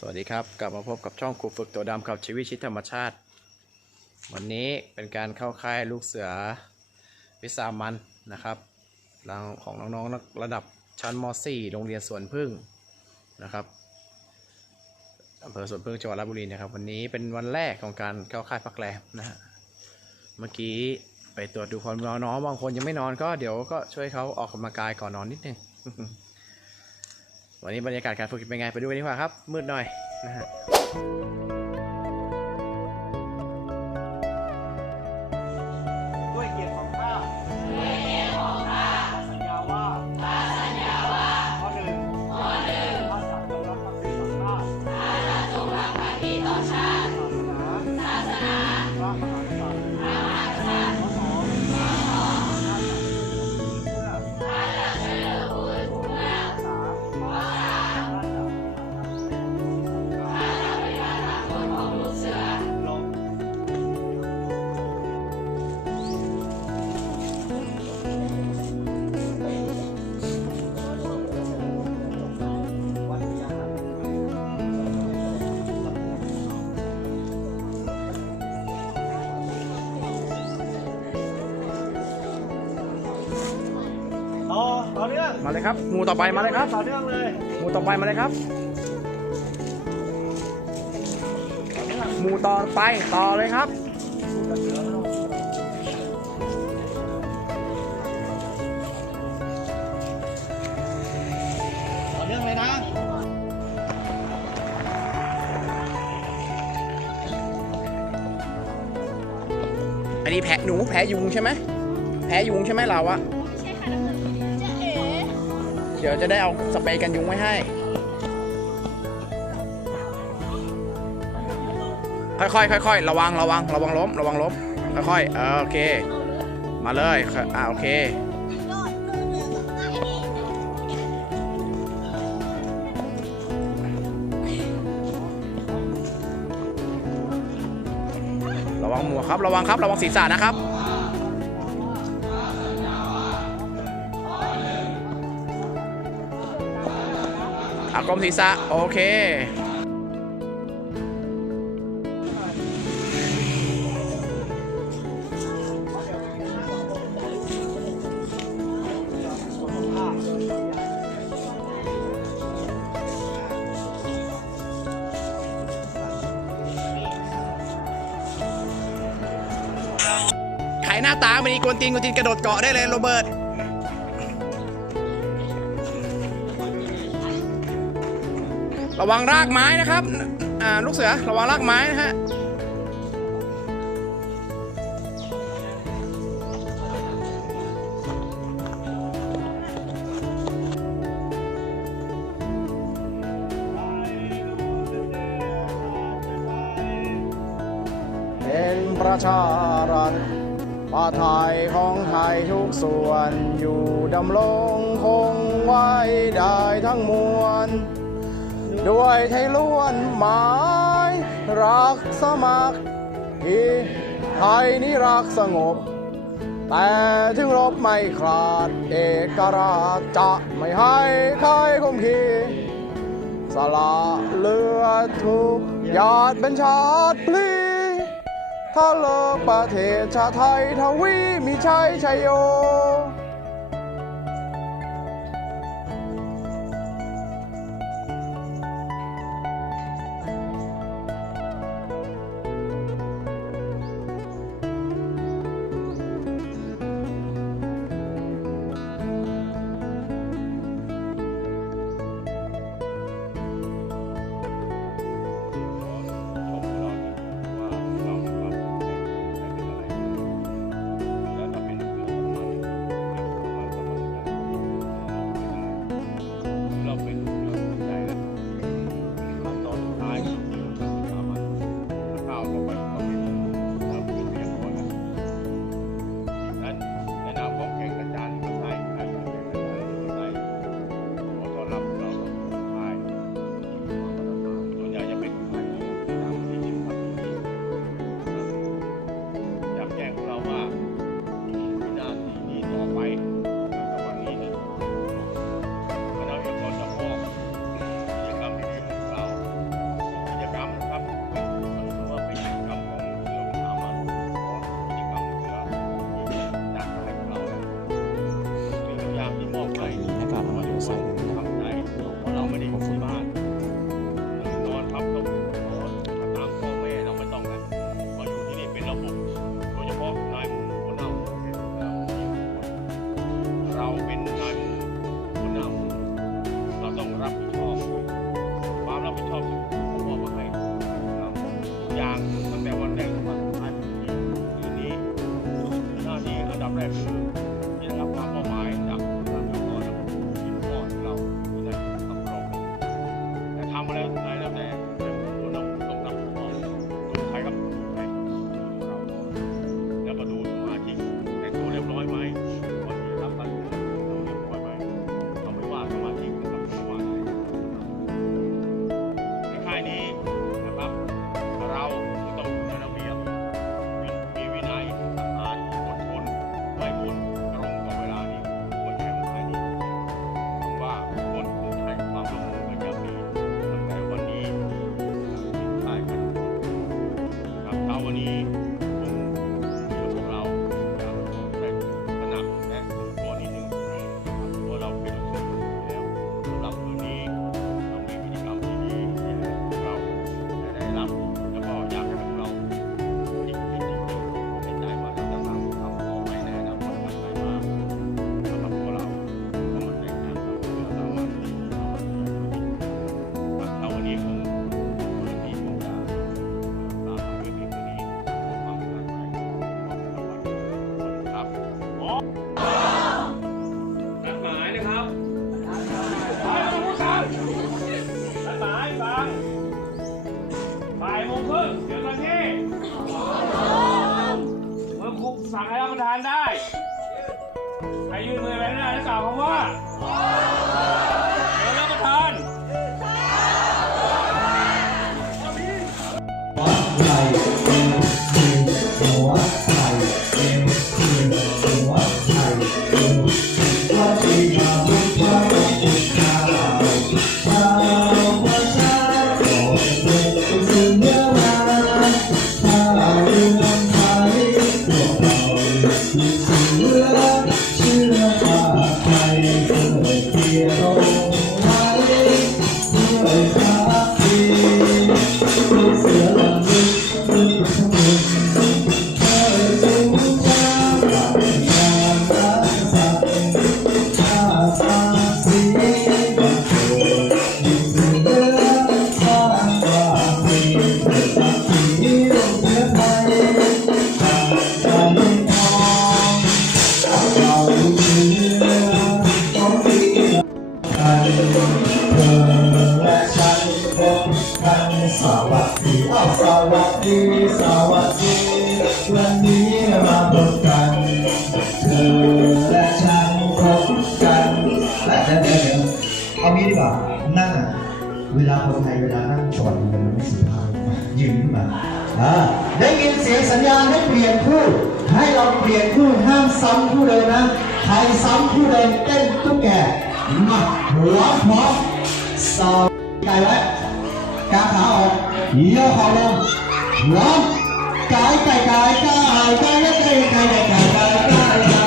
สวัสดีครับ กลับมาพบกับช่องครูฝึกตัวดำกับชีวิตชิดธรรมชาติ วันนี้เป็นการเข้าค่ายลูกเสือวิสามันนะครับของน้องๆระดับชั้นม .4 โรงเรียนสวนพึ่งนะครับอำเภอสวนพึ่งจังหวัดราชบุรีนะครับ วันนี้เป็นวันแรกของการเข้าค่ายพักแรมนะฮะเมื่อกี้ไปตรวจดูความนอนน้องบางคนยังไม่นอนก็เดี๋ยวก็ช่วยเขาออกกำลังกายก่อนนอนนิดนึง วันนี้บรรยากาศการฝึกเป็นไงไปดูกันดีกว่าครับ มืดหน่อยนะฮะ ต่อต่อเนื่องมาเลยครับ หมูต่อไปมาเลยครับ ต่อเนื่องเลย หมูต่อไปมาเลยครับ ต่อเนื่องหมูต่อไปต่อเลยครับ ต่อเนื่องเลยนะอันนี้แผลหนูแผลยุงใช่ไหมแผลยุงใช่ไหมเราอะใช่ค่ะจะเอ๋ เดี๋ยวจะได้เอาสเปรย์กันยุงไว้ให้ ค่อยๆค่อยๆระวังระวังระวังล้มระวังล้มค่อยๆเออโอเค มาเลยอ่าโอเคระวังหมวกครับ ระวังครับ ระวังศีรษะนะครับ อากลมศีรษะโอเคไขหน้าตาไม่ดีกวนตีนกวนตีนกระโดดเกาะได้เลยโรเบิร์ต ระวังรากไม้นะครับอ่าลูกเสือระวังรากไม้นะฮะเป็นประชารัฐป่าไทยของไทยทุกส่วนอยู่ดำรงคงไว้ได้ทั้งมวล ด้วยไทยล้วนหมายรักสมัครที่ไทยนี้รักสงบ แต่ถึงรบไม่ขาดเอกราชจะไม่ให้ใครคมขีสละเลือดทุกหยาดเป็นชาติพลีถ้าเลิกประเทศชาไทยทวีมีชัยชัยโย หัวพร้อมสอวไก่ไว้กางขาออกเยี่ยวเลงหัวไก่ไก่ไก่ไก่ไก่ไก่ไก่ไก่ไก่ไก่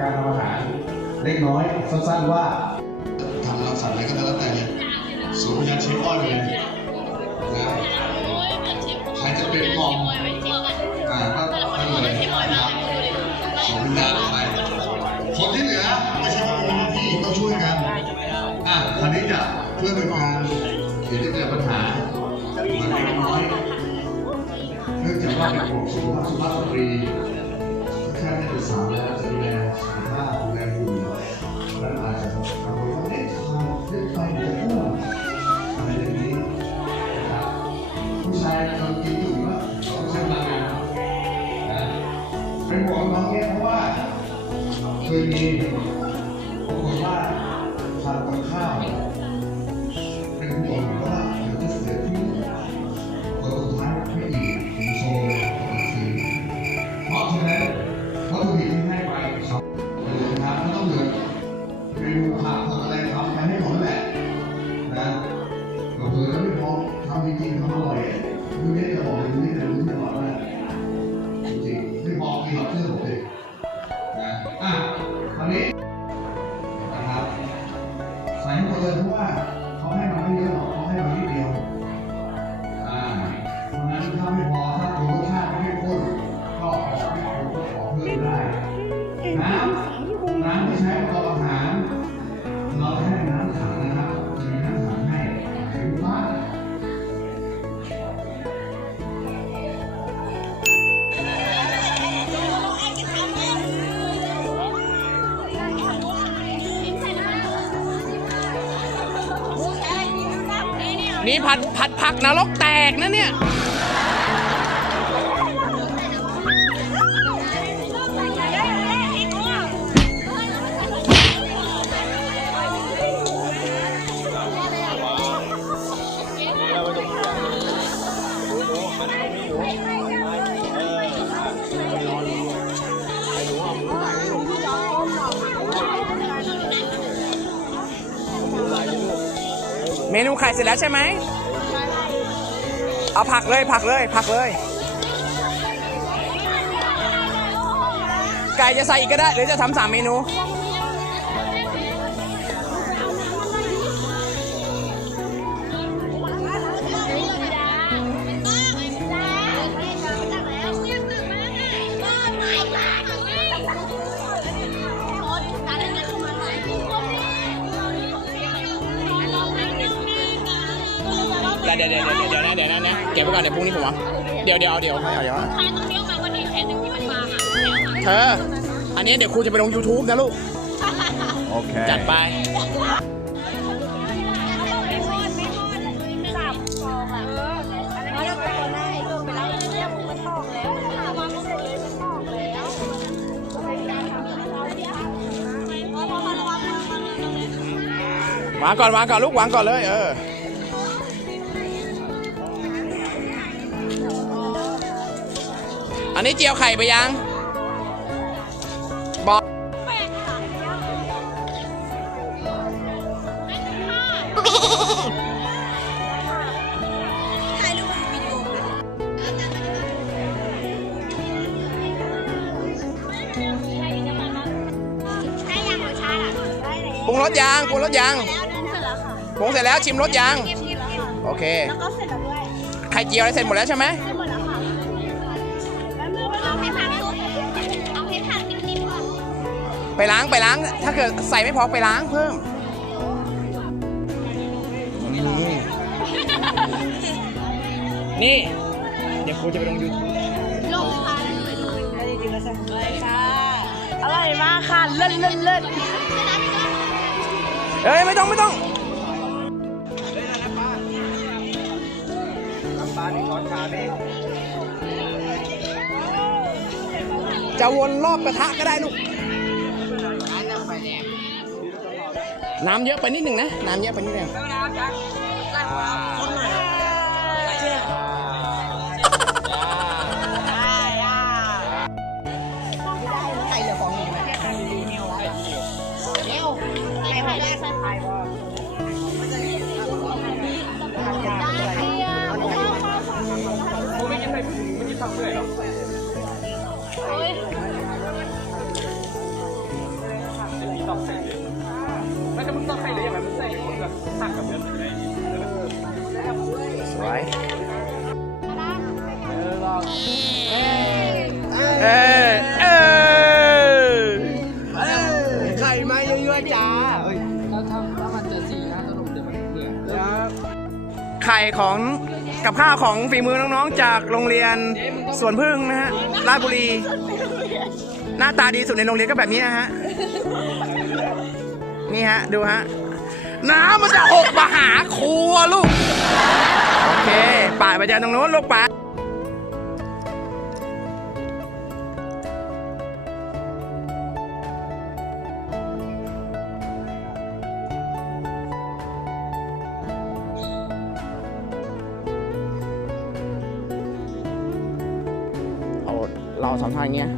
การทำอาหารเล็กน้อยสั้นๆว่าทำเราหารอะไรก็แล้วแต่เนี่ยสูงพยันเชฟอ้อยเลยนะใครจะเป็นหมองอ่าก็ท่านเลยนะครับขอวิญญาณไปคนที่เหลือไม่ใช่ว่าเป็นหน้าที่ต้องช่วยกันอะคราวนี้จะเพื่อเป็นการเดี๋ยวจะเกิดปัญหามันเล็กน้อยเนื่องจากว่าเป็นห่วงสุขภาพสุภาพสตรีแค่ได้ปรึกษาแล้ว you. นี้ผัดผัดผักนรกแตกนะเนี่ย มนูไข่เสร็จแล้วใช่ไหม เอาผักเลยผักเลยผักเลย ไก่จะใส่อีกก็ได้ หรือจะทำสามเมนู เดี๋ยวเดี๋ยวเดี๋ยวเดี๋ยวนะเดี๋ยวนะนะเก็บไว้ก่อนเดี๋ยวพรุ่งนี้ผมเอาเดี๋ยวเดี๋ยวเอาเดี๋ยวเอาเดี๋ยวเอาใครต้องเลี้ยวมาวันนี้แค่หนึ่งที่มันมาอะเธอ อันนี้เดี๋ยวครูจะไปลง YouTube นะลูก โอเค จัดไป ไม่ทอดไม่ทอดสามฟองอะเออแล้วเราไปคนได้ลงไปแล้วเนี่ยมันตอกแล้วถามว่าเสร็จเลยมันตอกแล้ววางก่อนวางก่อนลูกวางก่อนเลย เออ อันนี้เจียวไข่ไปยังบอกถ่ายรูปวิดีโอใช่ยังหรือใช่อะได้แล้วปรุงรสยังปรุงรสยังแล้วเดินเสร็จแล้วค่ะปรุงเสร็จแล้วชิมรสยังเก็บเก็บเก็บโอเค แล้วก็เสร็จแล้วด้วย ไข่เจียวอะไรเสร็จหมดแล้วใช่ไหม ไปล้างไปล้าง ถ้าเกิดใส่ไม่พอไปล้างเพิ่มอืมนี่ เดี๋ยวครูจะไปลง YouTube ลงค่ะเลยค่ะอร่อยมากค่ะ เลิศเลิศเลิศเอ้ย ไม่ต้อง ไม่ต้องจะวนรอบกระทะก็ได้ลูก น้ำเยอะไปนิดหนึ่งนะ น้ำเยอะไปนิดหนึ่ง ไข่ของกับข้าวของฝีมือน้องๆ จากโรงเรียนสวนพึ่งนะฮะราชบุรี หน้าตาดีสุดในโรงเรียนก็แบบนี้นะฮะ นี่ฮะ ดูฮะ น้ำมันจะหกมาหาครัวลูก โอเคป่าดไปจากตรงนู้นลูกป่าดเอา เ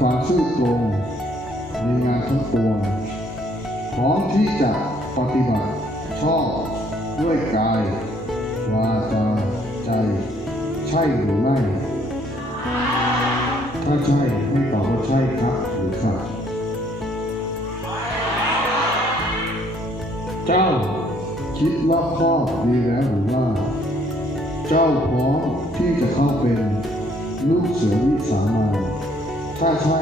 ความซื่อตรงในงานทั้งปวงพร้อมที่จะปฏิบัติชอบด้วยกายวาจาใจ ใช่หรือไม่ ถ้าใช่ให้ตอบว่าใช่ครับหรือครับ เจ้าคิดรอบคอบดีแล้วหรือว่า เจ้าพร้อมที่จะเข้าเป็นลูกเสือวิสามัน ถ้าใช่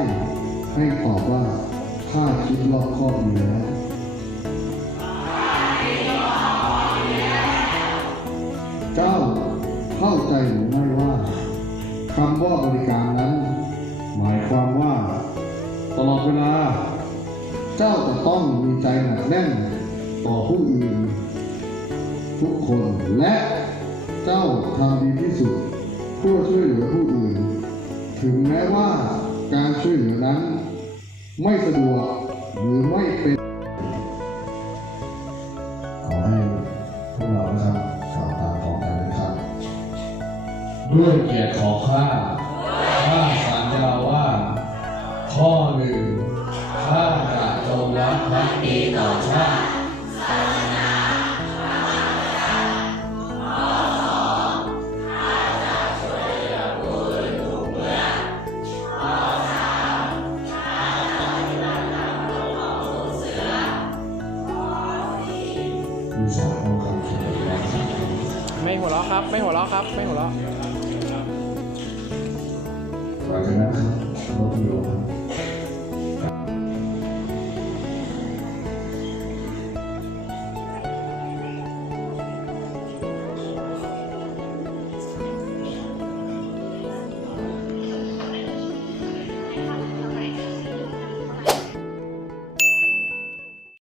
ให้ตอบว่าข้าคิดรอบคอบดีแล้วเจ้าเข้าใจหรือไม่ว่าคำว่าบริการนั้น หมายความว่า ตลอดเวลา เจ้าจะต้องมีใจหนักแน่นต่อผู้อื่น ทุกคนและเจ้าทำดีที่สุดเพื่อช่วยเหลือผู้อื่น ถึงแม้ว่า การช่วยเหลือนั้น ไม่สะดวกหรือไม่เป็นขอให้พวกเรานะครับกล่าวตามขอมกันนะครับ ด้วยเกียรติของข้าข้าสัญญาว่า ข้อหนึ่งข้าจะจงรักภักดีต่อชาติ ไม่หัวเราะครับ ไม่หัวเราะ